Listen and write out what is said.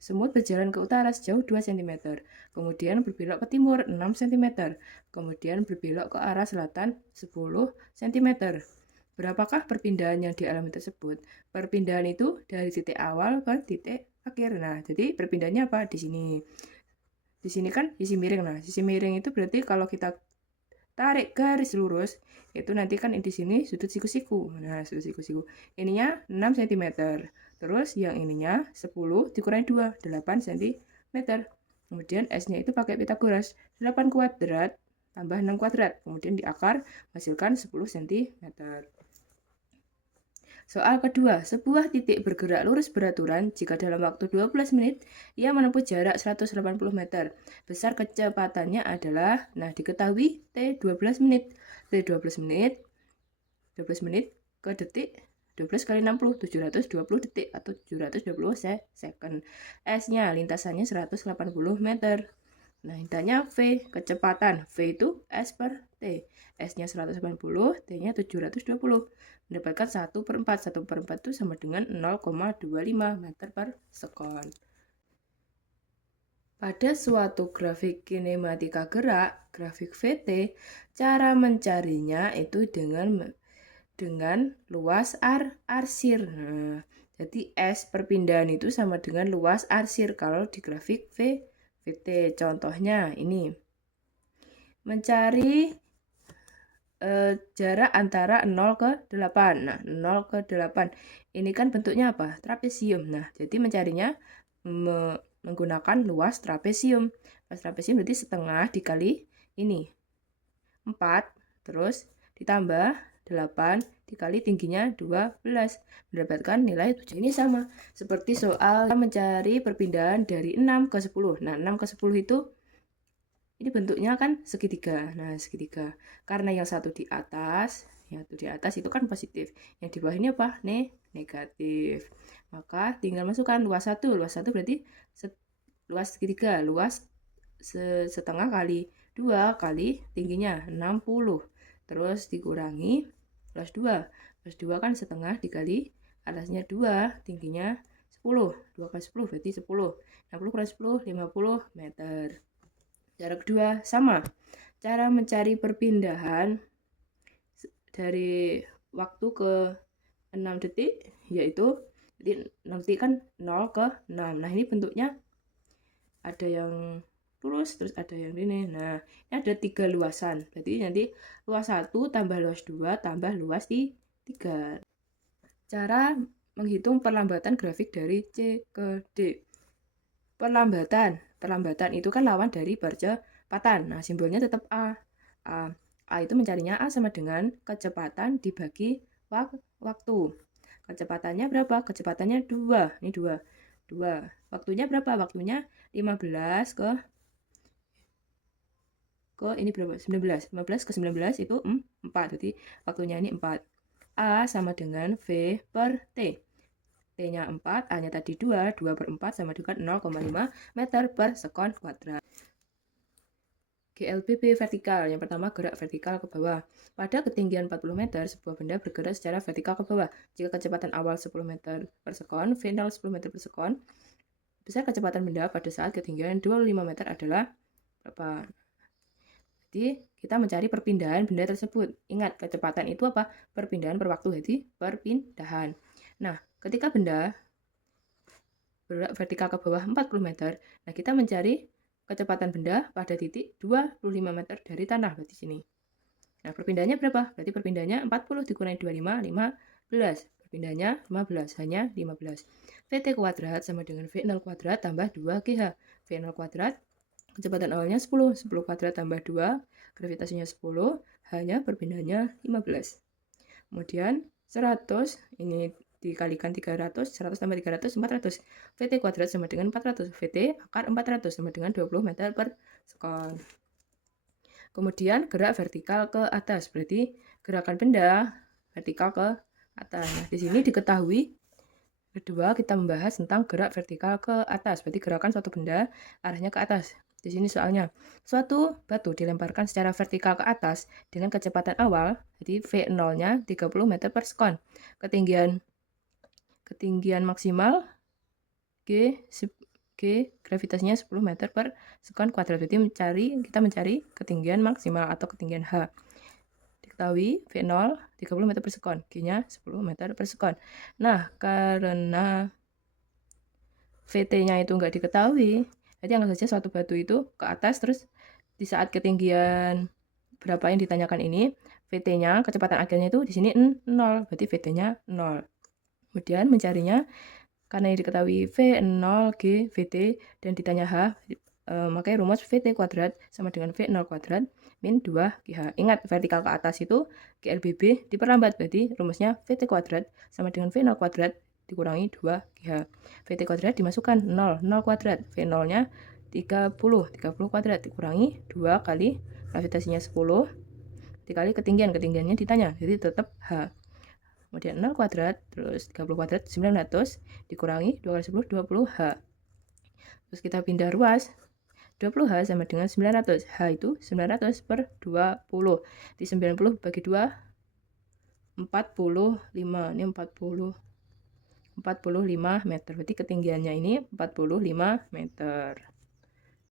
semut berjalan ke utara sejauh 2 cm, kemudian berbelok ke timur 6 cm, kemudian berbelok ke arah selatan 10 cm. Berapakah perpindahan yang dialami tersebut? Perpindahan itu dari titik awal ke titik akhir. Nah, jadi perpindahannya apa? Di sini. Di sini kan sisi miring. Nah, sisi miring itu berarti kalau kita tarik garis lurus, itu nanti kan di sini sudut siku-siku. Nah, sudut siku-siku. Ininya 6 cm. Terus yang ininya 10 dikurangi 2, 8 cm. Kemudian S-nya itu pakai Pitagoras. 8 kuadrat tambah 6 kuadrat. Kemudian di akar hasilkan 10 cm. Soal kedua, sebuah titik bergerak lurus beraturan jika dalam waktu 12 menit ia menempuh jarak 180 meter. Besar kecepatannya adalah, nah diketahui T 12 menit. T 12 menit, 12 menit ke detik, 12 kali 60, 720 detik atau 720 second. S-nya, lintasannya 180 meter. Nah, ditanya V, kecepatan. V itu S per T. S-nya 180, T-nya 720. Mendapatkan 1/4. 1/4 itu sama dengan 0,25 meter per sekon. Pada suatu grafik kinematika gerak, grafik VT, cara mencarinya itu dengan luas arsir. Nah, jadi S perpindahan itu sama dengan luas arsir kalau di grafik VT. Contohnya ini. Mencari jarak antara 0 ke 8. Nah, 0 ke 8. Ini kan bentuknya apa? Trapesium. Nah, jadi mencarinya menggunakan luas trapesium. Luas trapesium berarti setengah dikali ini. 4. Terus ditambah 8 dikali tingginya 12. Mendapatkan nilai 7. Ini sama seperti soal mencari perpindahan dari 6 ke 10. Nah, 6 ke 10 itu ini bentuknya kan segitiga. Nah, segitiga. Karena yang satu di atas itu kan positif. Yang di bawah ini apa? Negatif. Maka tinggal masukkan luas 1. Luas 1 berarti luas segitiga. Luas setengah kali 2 kali tingginya 60. Terus dikurangi luas 2. Luas 2 kan setengah dikali atasnya 2, tingginya 10. 2 kali 10 berarti 10. 60 kurang 10, 50 meter. Cara kedua sama. Cara mencari perpindahan dari waktu ke 6 detik yaitu jadi 6 detik kan 0 ke 6. Nah, ini bentuknya ada yang lurus terus ada yang ini. Nah, ini ada 3 luasan. Berarti nanti luas 1 tambah luas 2 tambah luas 3. Cara menghitung perlambatan grafik dari C ke D. Perlambatan itu kan lawan dari percepatan. Nah, simbolnya tetap A. A itu mencarinya A sama dengan kecepatan dibagi waktu. Kecepatannya berapa? Kecepatannya 2. Ini 2. Waktunya berapa? Waktunya 15 ke ini berapa? 19. 15 ke 19 itu 4. Jadi waktunya ini 4. A sama dengan V per T. T-nya 4, A-nya tadi 2, 2 per 4 sama dengan 0,5 meter per sekon kuadrat. GLBB vertikal, yang pertama gerak vertikal ke bawah. Pada ketinggian 40 meter, sebuah benda bergerak secara vertikal ke bawah. Jika kecepatan awal 10 meter per sekon, final 10 meter per sekon, besar kecepatan benda pada saat ketinggian 25 meter adalah berapa? Jadi, kita mencari perpindahan benda tersebut. Ingat, kecepatan itu apa? Perpindahan per waktu, jadi perpindahan. Nah, ketika benda bergerak vertikal ke bawah 40 meter, nah kita mencari kecepatan benda pada titik 25 meter dari tanah, berarti sini. Nah, perpindahannya berapa? Berarti perpindahannya 40 dikurangi 25, 15. Perpindahannya 15, hanya 15. VT kuadrat sama dengan V0 kuadrat tambah 2GH. V0 kuadrat, kecepatan awalnya 10. 10 kuadrat tambah 2, gravitasinya 10, hanya perpindahannya 15. Kemudian 100, ini dikalikan 300, 100 tambah 300, 400. VT kuadrat sama dengan 400. VT akar 400 sama dengan 20 meter per sekon. Kemudian gerak vertikal ke atas, berarti gerakan benda vertikal ke atas. Nah, di sini diketahui kedua kita membahas tentang gerak vertikal ke atas, berarti gerakan suatu benda arahnya ke atas. Di sini soalnya, suatu batu dilemparkan secara vertikal ke atas dengan kecepatan awal, jadi V0-nya 30 meter per sekon. Ketinggian maksimal G G gravitasinya 10 meter per sekon kuadrat. Berarti kita mencari ketinggian maksimal atau ketinggian H. Diketahui V0 30 meter per sekon, G-nya 10 meter per sekon. Nah, karena VT-nya itu nggak diketahui, jadi anggap saja suatu batu itu ke atas, terus di saat ketinggian berapa yang ditanyakan ini, VT-nya, kecepatan akhirnya itu di sini 0, berarti VT-nya 0. Kemudian mencarinya, karena yang diketahui V0, G, VT, dan ditanya H, makanya rumus VT kuadrat sama dengan V0 kuadrat min 2GH. Ingat, vertikal ke atas itu GLBB diperlambat, berarti rumusnya VT kuadrat sama dengan V0 kuadrat dikurangi 2GH. VT kuadrat dimasukkan 0 kuadrat, V0-nya 30 kuadrat dikurangi 2 kali gravitasinya 10 dikali ketinggiannya ditanya, jadi tetap H. Kemudian 0 kuadrat, terus 30 kuadrat 900 dikurangi 2 kali 10 20H. Terus kita pindah ruas, 20H sama dengan 900. H itu 900 per 20. Di 90 bagi 2, 45. Ini 45 meter. Berarti ketinggiannya ini 45 meter.